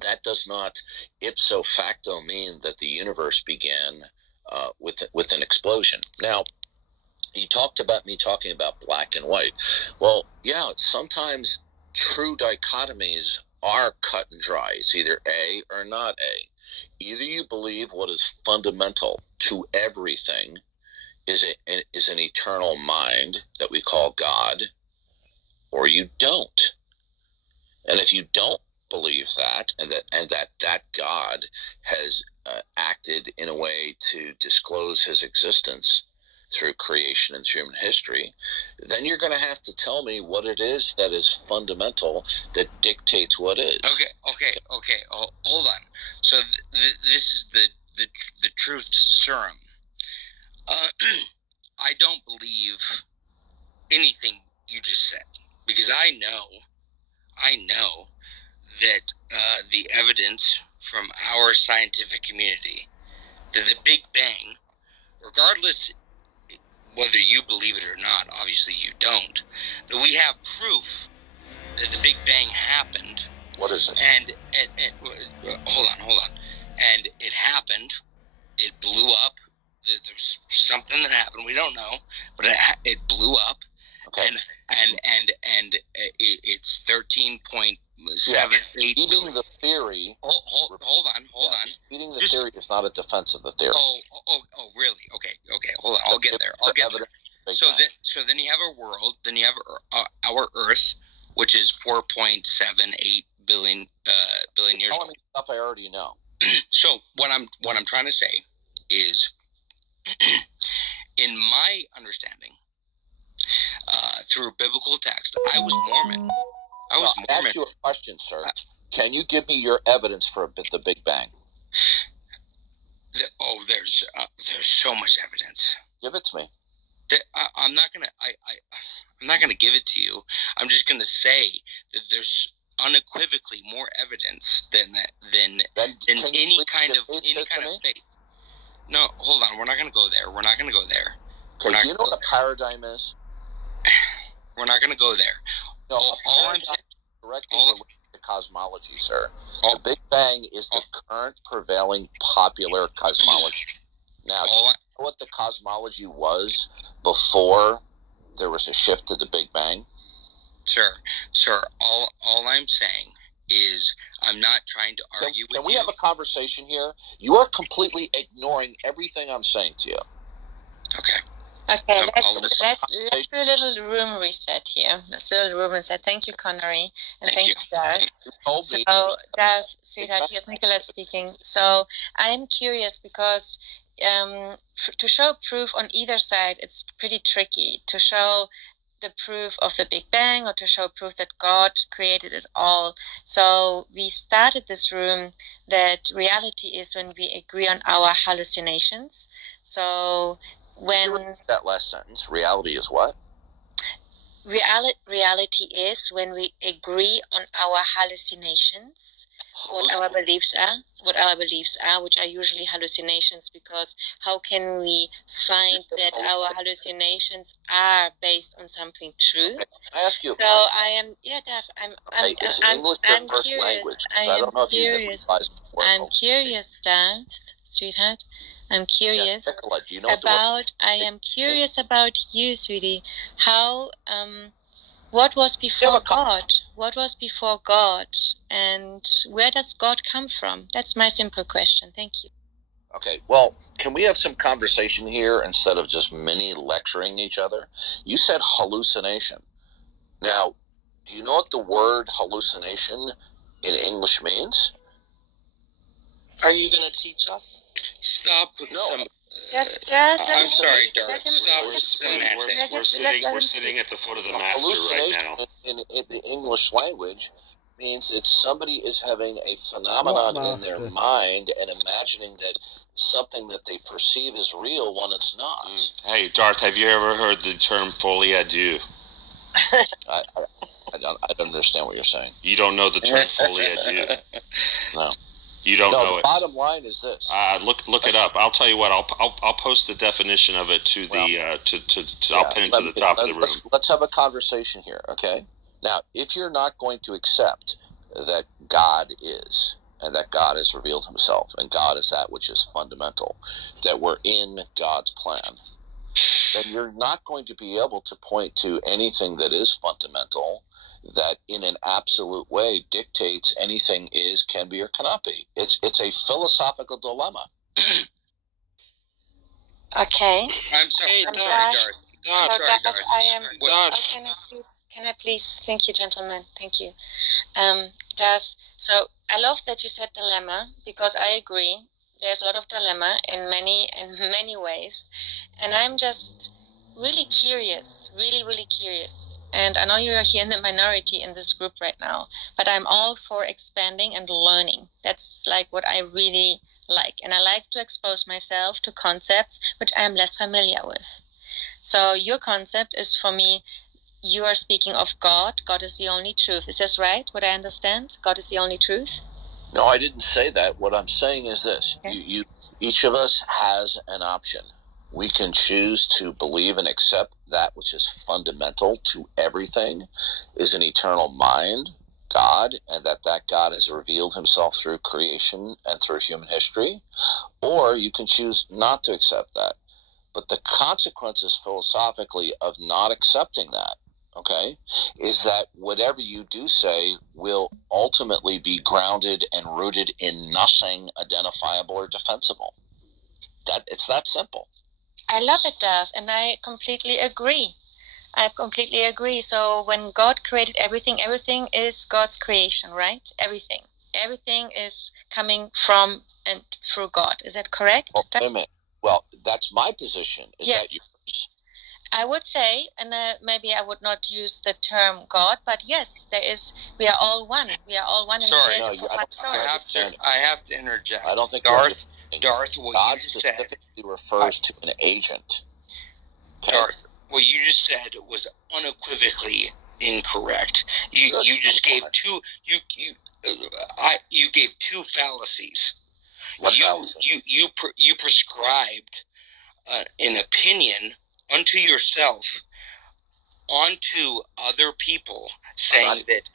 that does not ipso facto mean that the universe began with an explosion. Now, you talked about me talking about black and white. Well, yeah, sometimes true dichotomies are cut and dry. It's either A or not A. Either you believe what is fundamental to everything is an eternal mind that we call God, or you don't. And if you don't believe that, and that God has acted in a way to disclose his existence through creation and human history, then you're going to have to tell me what it is that is fundamental that dictates what is. Okay. Hold on. So this is the truth serum. I don't believe anything you just said, because I know that the evidence from our scientific community that the Big Bang, regardless whether you believe it or not, obviously you don't, that we have proof that the Big Bang happened. What is it? And hold on. And it happened. It blew up. There's something that happened. We don't know, but it blew up. Okay. And it's 13.78 Eating the theory. Hold on. Eating the theory is not a defense of the theory. Oh, really? Okay. Hold on. I'll get there. So then you have a world. Then you have our Earth, which is 4.78 billion years old. Stuff I already know. So what I'm trying to say is, in my understanding, through biblical text, I was Mormon. I ask you a question, sir. Can you give me your evidence for the Big Bang? There's so much evidence. Give it to me. I'm not gonna give it to you. I'm just gonna say that there's unequivocally more evidence than any kind of faith. No, hold on. We're not gonna go there. Okay, do you know what a paradigm is? We're not gonna go there. No, all I'm saying directly related to cosmology, sir. The Big Bang is the current prevailing popular cosmology. Now, do you know what the cosmology was before there was a shift to the Big Bang? Sir, all I'm saying is I'm not trying to argue with you. Can we have a conversation here? You are completely ignoring everything I'm saying to you. Okay. Okay, let's do a little room reset here. Thank you, Connery, and thank you, Darth. So, Darth, sweetheart, here's Nicholas speaking. So, I'm curious because to show proof on either side, it's pretty tricky to show the proof of the Big Bang or to show proof that God created it all. So we started this room that reality is when we agree on our hallucinations. So when that last sentence, reality is what? Reality is when we agree on our hallucinations, what our beliefs are, which are usually hallucinations, because how can we find that our hallucinations are based on something true? Okay. I ask you. So I am, Daph, I'm curious, Daph, sweetheart. I'm curious Nicola, do you know about you, sweetie. How what was before God? What was before God, and where does God come from? That's my simple question. Thank you. Okay, well, can we have some conversation here instead of just mini lecturing each other? You said hallucination. Now, do you know what the word hallucination in English means? Are you going to teach us? Stop with some... I'm sorry, Darth. We're sitting at the foot of the master right now. In the English language means it's somebody is having a phenomenon in their mind and imagining that something that they perceive is real when it's not. Hey, Darth, have you ever heard the term folie à deux? I don't understand what you're saying. You don't know the term folie à deux? No. You don't know it. The bottom line is this. Look it up. I'll tell you what. I'll post the definition of it to I'll pin it to the top of the room. Let's have a conversation here, okay? Now, if you're not going to accept that God is, and that God has revealed himself, and God is that which is fundamental, that we're in God's plan, then you're not going to be able to point to anything that is fundamental that in an absolute way dictates anything is, can be, or cannot be. It's a philosophical dilemma. Okay. I'm sorry, I'm Darth. Darth. Darth. Can I please? Thank you, gentlemen. Thank you. Darth, so I love that you said dilemma, because I agree. There's a lot of dilemma in many ways, and I'm just really curious, really curious. And I know you're here in the minority in this group right now, but I'm all for expanding and learning. That's like what I really like, and I like to expose myself to concepts which I am less familiar with. So your concept is, for me, you are speaking of God. God is the only truth. Is this right, what I understand? God is the only truth? No, I didn't say that. What I'm saying is this. Okay. Each of us has an option. We can choose to believe and accept that which is fundamental to everything, is an eternal mind, God, and that God has revealed himself through creation and through human history. Or you can choose not to accept that. But the consequences philosophically of not accepting that, okay, is that whatever you do say will ultimately be grounded and rooted in nothing identifiable or defensible. It's that simple. I love it, Darth, and I completely agree. So when God created everything is God's creation, right? Everything is coming from and through God. Is that correct? Amen. Well, that's my position. Is yes. that yours? I would say, and maybe I would not use the term God, but yes, we are all one. We are all one. Sorry, no, I have to interject. I don't think Darth, what God specifically refers to an agent. Okay? Darth, what you just said was unequivocally incorrect. You just gave two. You gave two fallacies. What fallacy? You prescribed an opinion unto yourself onto other people, saying that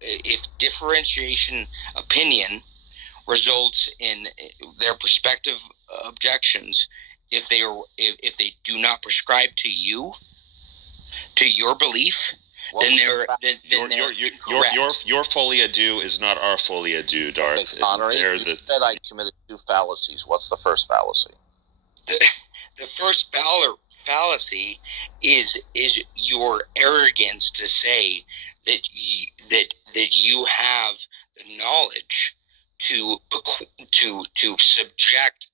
if differentiation opinion results in their prospective objections, if they do not prescribe to you, to your belief, then your folia do is not our folia do, Darth. Okay, Connery, you said I committed two fallacies. What's the first fallacy? The first fallacy is your arrogance to say that you have the knowledge to subject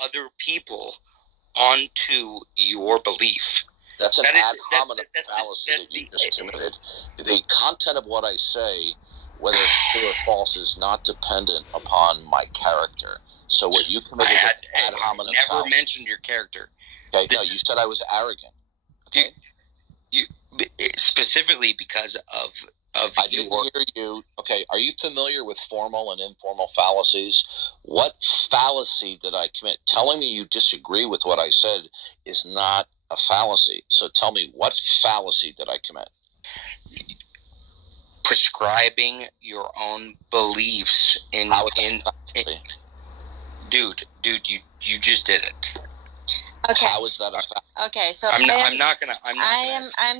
other people onto your belief. That's an ad hominem fallacy that you just committed. The content of what I say, whether it's true or false, is not dependent upon my character. So what you committed is ad hominem never fallacy. Mentioned your character. Okay, no, you said I was arrogant. Okay, you specifically because of. I didn't hear you. Okay, are you familiar with formal and informal fallacies? What fallacy did I commit? Telling me you disagree with what I said is not a fallacy. So tell me, what fallacy did I commit? Prescribing your own beliefs in dude, you just did it. Okay. How is that a fact? Okay, so I'm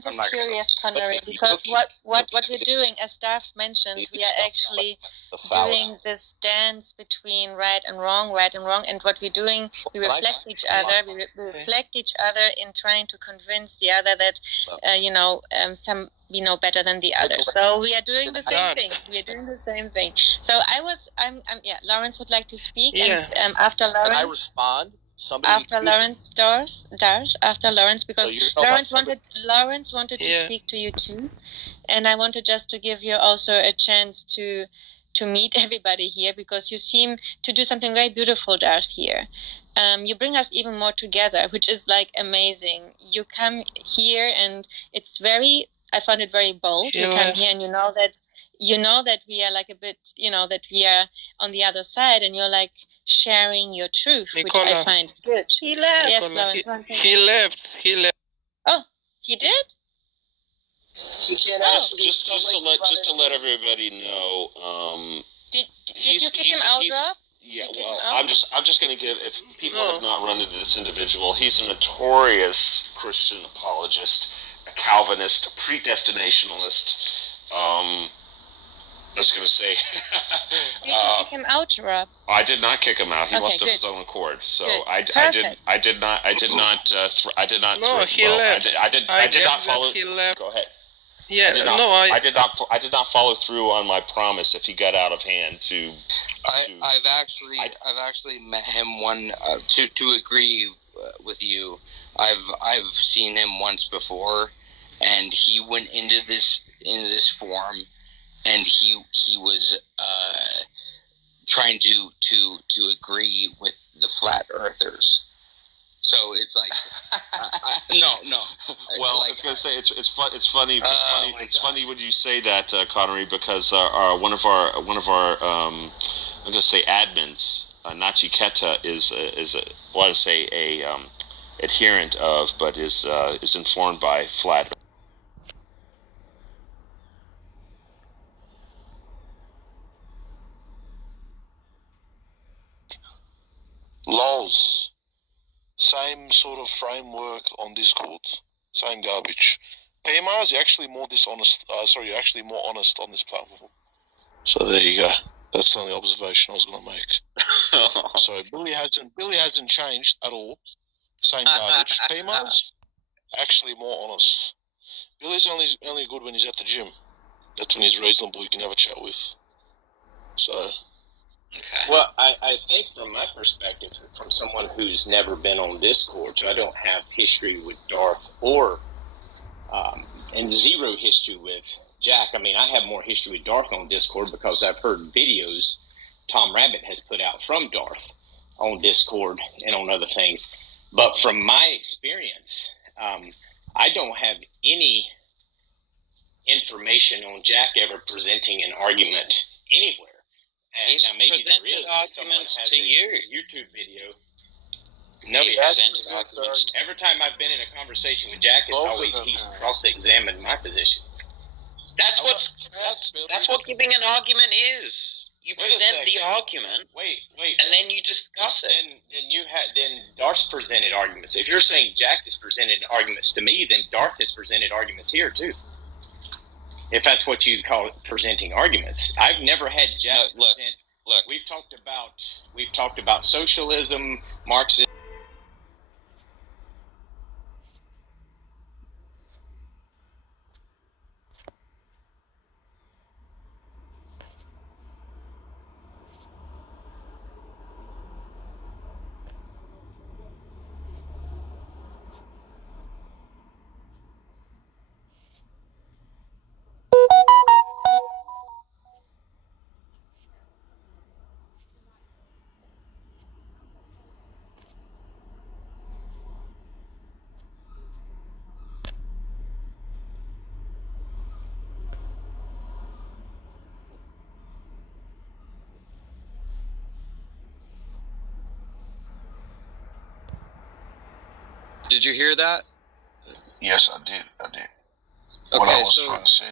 just curious, Connery, because what we're doing, as Darth mentioned, we are actually doing this dance between right and wrong, and what we're doing, we reflect each other. We reflect each other in trying to convince the other that, some we know better than the other. So we are doing the same thing. So Lawrence would like to speak, and after Lawrence, can I respond? After Lawrence, because Lawrence wanted to speak to you too, and I wanted just to give you also a chance to meet everybody here, because you seem to do something very beautiful, Darth, here. You bring us even more together, which is like amazing. You come here, and I found it very bold. You come here, and you know that we are like a bit, that we are on the other side, and you're like sharing your truth, Nicola, which I find good. He left. Yes, Lawrence. He left. Oh, he did? You can't just to let everybody know. Did you kick him out, Rob? Yeah, well, I'm just going to give, if people have not run into this individual, he's a notorious Christian apologist, a Calvinist, a predestinationalist. I was going to say. Did you kick him out, Rob? I did not kick him out. He left of his own accord. So I did not. No, he left. I did not follow. He left. Go ahead. Yeah, I did not follow through on my promise if he got out of hand I've actually met him to agree with you. I've seen him once before, and he went into this forum, and he was trying to agree with the flat earthers. So it's like, no. Well, I was gonna say it's funny. It's funny when you say that, Connery, because one of our I'm gonna say admins, Nachiketa, is a adherent of, but is informed by flat. Lols. Same sort of framework on Discord. Same garbage. PMRs, you're actually more dishonest. You're actually more honest on this platform. So there you go. That's the only observation I was going to make. So Billy hasn't changed at all. Same garbage. PMRs, actually more honest. Billy's only good when he's at the gym. That's when he's reasonable. You can have a chat with. So. Okay. Well, I think from my perspective, from someone who's never been on Discord, so I don't have history with Darth and zero history with Jack. I mean, I have more history with Darth on Discord because I've heard videos Tom Rabbit has put out from Darth on Discord and on other things. But from my experience, I don't have any information on Jack ever presenting an argument anywhere. And he's presented arguments to you. YouTube video. No, he presented arguments. Every time I've been in a conversation with Jack, he's cross-examined my position. That's what giving an argument is. You present the argument. Wait. And then you discuss it. Then Darth presented arguments. If you're saying Jack has presented arguments to me, then Darth has presented arguments here too. If that's what you call presenting arguments, I've never had Jack present. Look, we've talked about socialism, Marxism. Did you hear that? Yes, I did. Okay, what I was trying to say.